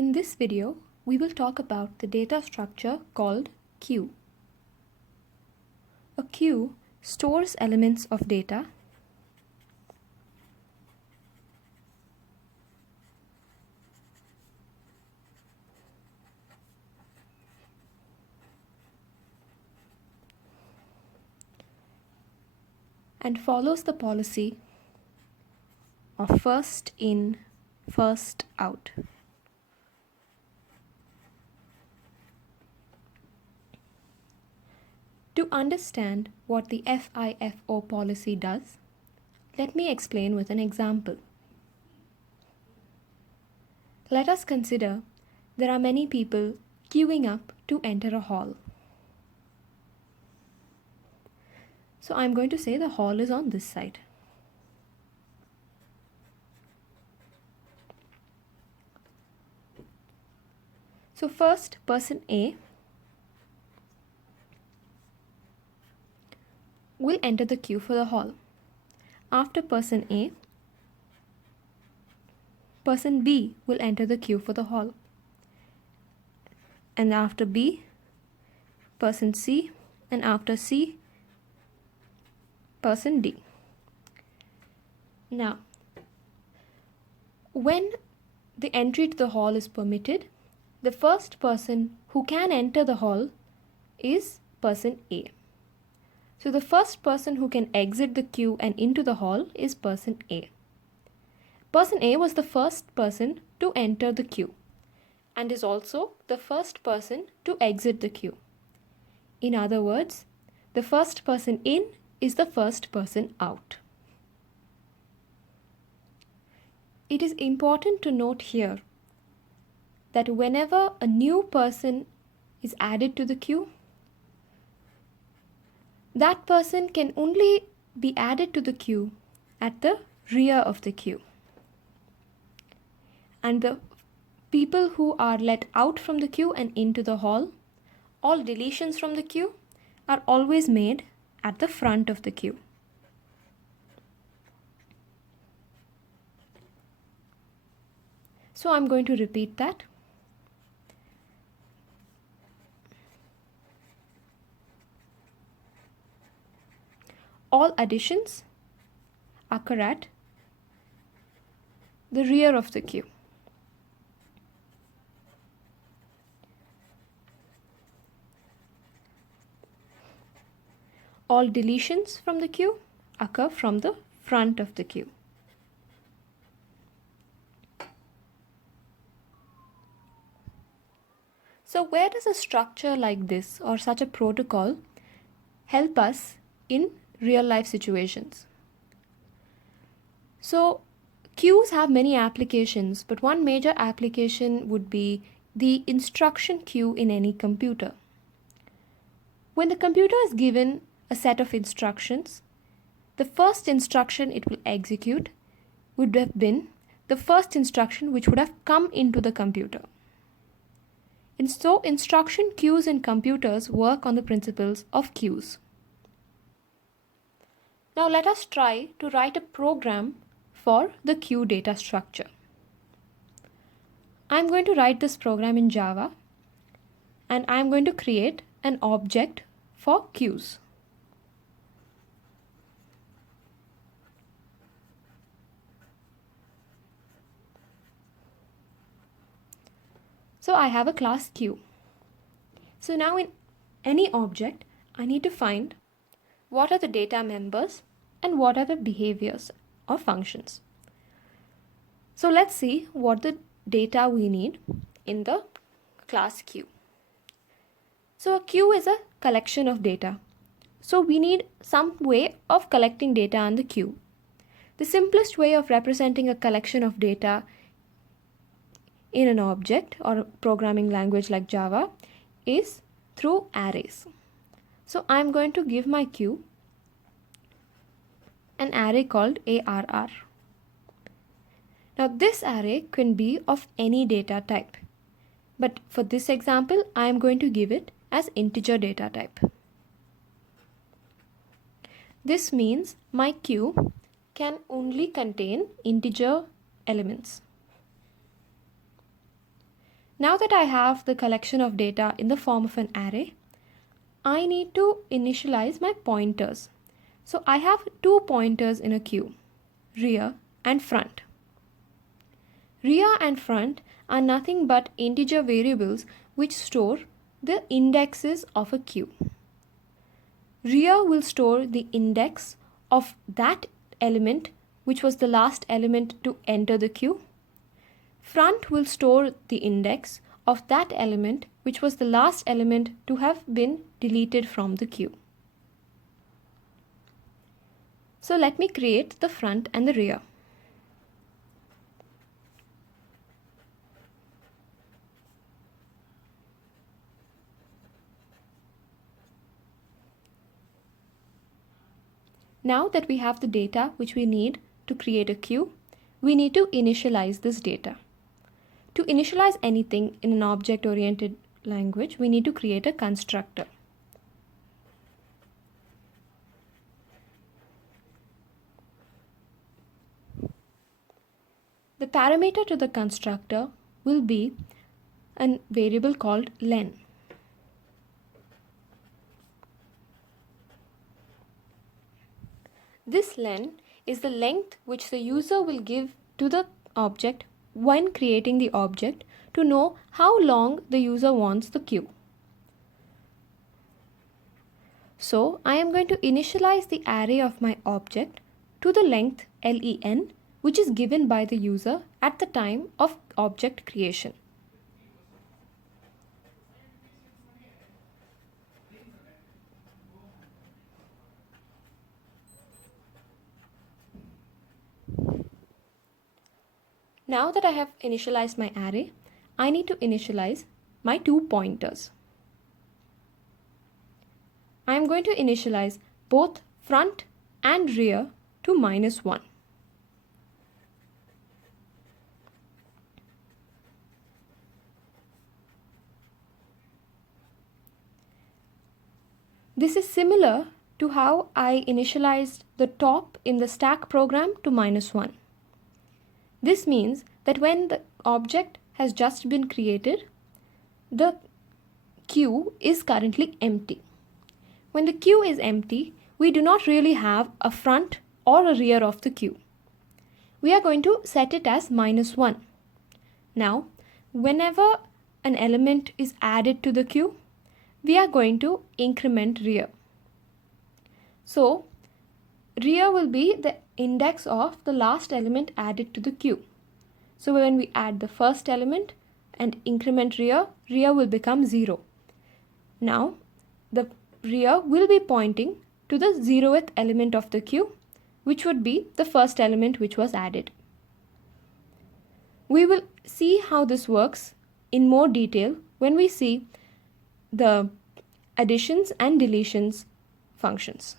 In this video, we will talk about the data structure called queue. A queue stores elements of data and follows the policy of first in, first out. To understand what the FIFO policy does, let me explain with an example. Let us consider there are many people queuing up to enter a hall. So I'm going to say the hall is on this side. So first, person A will enter the queue for the hall. After person A, person B will enter the queue for the hall. And after B, person C, and after C, person D. Now, when the entry to the hall is permitted, the first person who can enter the hall is person A. So the first person who can exit the queue and into the hall is person A. Person A was the first person to enter the queue and is also the first person to exit the queue. In other words, the first person in is the first person out. It is important to note here that whenever a new person is added to the queue, that person can only be added to the queue at the rear of the queue. And the people who are let out from the queue and into the hall, all deletions from the queue are always made at the front of the queue. So I'm going to repeat that. All additions occur at the rear of the queue. All deletions from the queue occur from the front of the queue. So where does a structure like this or such a protocol help us in real life situations? So queues have many applications, but one major application would be the instruction queue in any computer. When the computer is given a set of instructions, the first instruction it will execute would have been the first instruction which would have come into the computer. And so instruction queues in computers work on the principles of queues. Now let us try to write a program for the queue data structure. I'm going to write this program in Java and I'm going to create an object for queues. So I have a class queue. So now in any object, I need to find what are the data members and what are the behaviors or functions. So let's see what the data we need in the class queue. So a queue is a collection of data. So we need some way of collecting data on the queue. The simplest way of representing a collection of data in an object or a programming language like Java is through arrays. So I'm going to give my queue an array called ARR. Now this array can be of any data type, but for this example I am going to give it as integer data type. This means my queue can only contain integer elements. Now that I have the collection of data in the form of an array, I need to initialize my pointers. So I have two pointers in a queue, rear and front. Rear and front are nothing but integer variables which store the indexes of a queue. Rear will store the index of that element which was the last element to enter the queue. Front will store the index of that element which was the last element to have been deleted from the queue. So let me create the front and the rear. Now that we have the data which we need to create a queue, we need to initialize this data. To initialize anything in an object-oriented language, we need to create a constructor. The parameter to the constructor will be a variable called len. This len is the length which the user will give to the object when creating the object to know how long the user wants the queue. So I am going to initialize the array of my object to the length len, which is given by the user at the time of object creation. Now that I have initialized my array, I need to initialize my two pointers. I am going to initialize both front and rear to -1. This is similar to how I initialized the top in the stack program to -1. This means that when the object has just been created, the queue is currently empty. When the queue is empty, we do not really have a front or a rear of the queue. We are going to set it as -1. Now, whenever an element is added to the queue, we are going to increment rear. So, rear will be the index of the last element added to the queue. So when we add the first element and increment rear, rear will become 0. Now, the rear will be pointing to the 0th element of the queue, which would be the first element which was added. We will see how this works in more detail when we see the additions and deletions functions.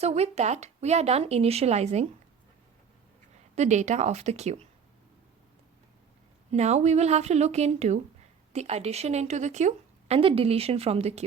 So with that, we are done initializing the data of the queue. Now we will have to look into the addition into the queue and the deletion from the queue.